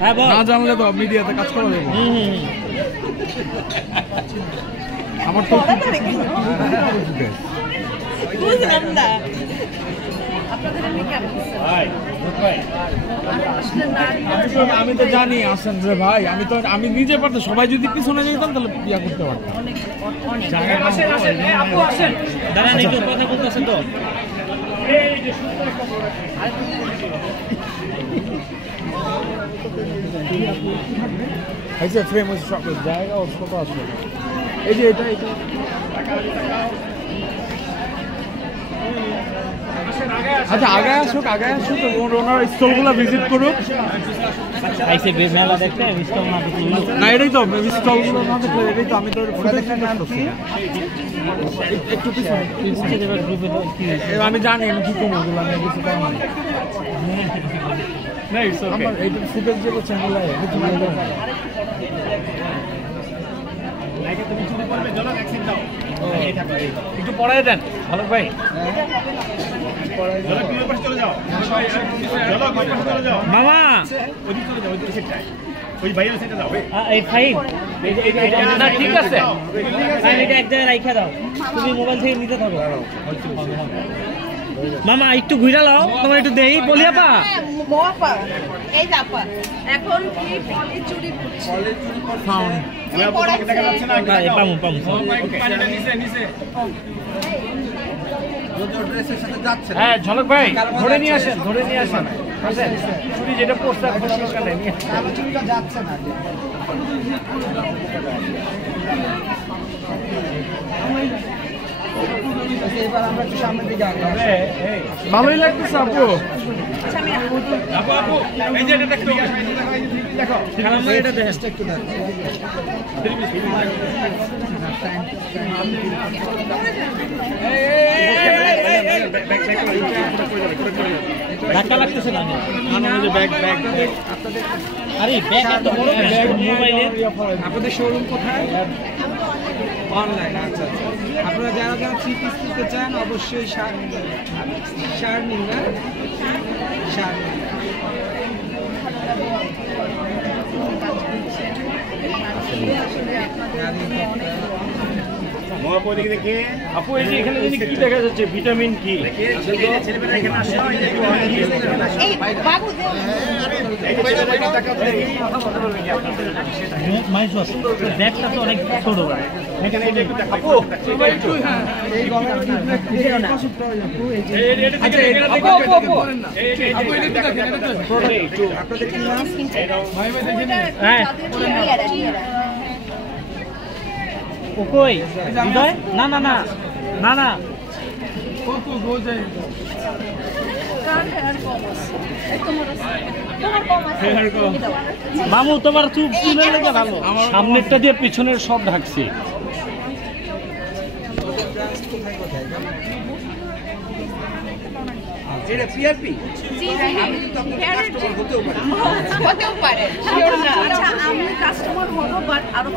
না জানলে তো মিডিয়াতে কাজ করা যাবে। আমার তো বুঝলাম না আমি তো জানি আসেন রে ভাই, আমি নিজে পারতাম, সবাই যদি পিছনে যেতাম তাহলে বিয়া করতে পারতাম। ফ্রেম হচ্ছে সব জায়গা ছোট আসবে। এই যে এটা আচ্ছা আগে আসুক ওনার স্টলগুলো ভিজিট করুক। মেলা দেখতে স্টল না না এটাই তো স্টলগুলো না দেখলে এটাই তো আমি তো একটু পিছনে আমি জানি আমি কি করবো ওগুলো আমি কিছু করার আমার এইটা ফুটেজ যে করছেন একটু পড়ায় দেন ভালো ভাই। মামা ঠিক আছে এটা এক জায়গায় রাইখা দাও, তুমি মোবাইল থেকে নিতে থাকো। মামা একটু ঘুরে লাও, তোমার একটু দেই বলি আপা। এই আপা এখন কি পলি চুরি হ্যাঁ ঝলক ভাই ধরে নিয়ে আসেন চুরি যেটা পোস্ট চুরিটা যাচ্ছে না। এবার আমরা একটু সামনের দিকে ভালোই লাগতেছে আপু। ধাক্কা লাগতেছে না? আরে ব্যাগ এত বড় মোবাইলে। আপনাদের শোরুম কোথায়? অনলাইন। আচ্ছা আচ্ছা, আপনারা যারা যারা থ্রি পিস কিনতে চান অবশ্যই শার্ট নিন না, শার্ট আপু এই যে এখানে কি দেখা যাচ্ছে, ভিটামিন কি? ব্যাগটা তো অনেক ছোট। কই না না না না না মামু তোমার চুপ তুলে লেগে ভালো, সামনেরটা দিয়ে পিছনের সব ঢাকছি। এটা পিআরপি হতেও পারে। আচ্ছা আমি কাস্টমার হবো বাট আরো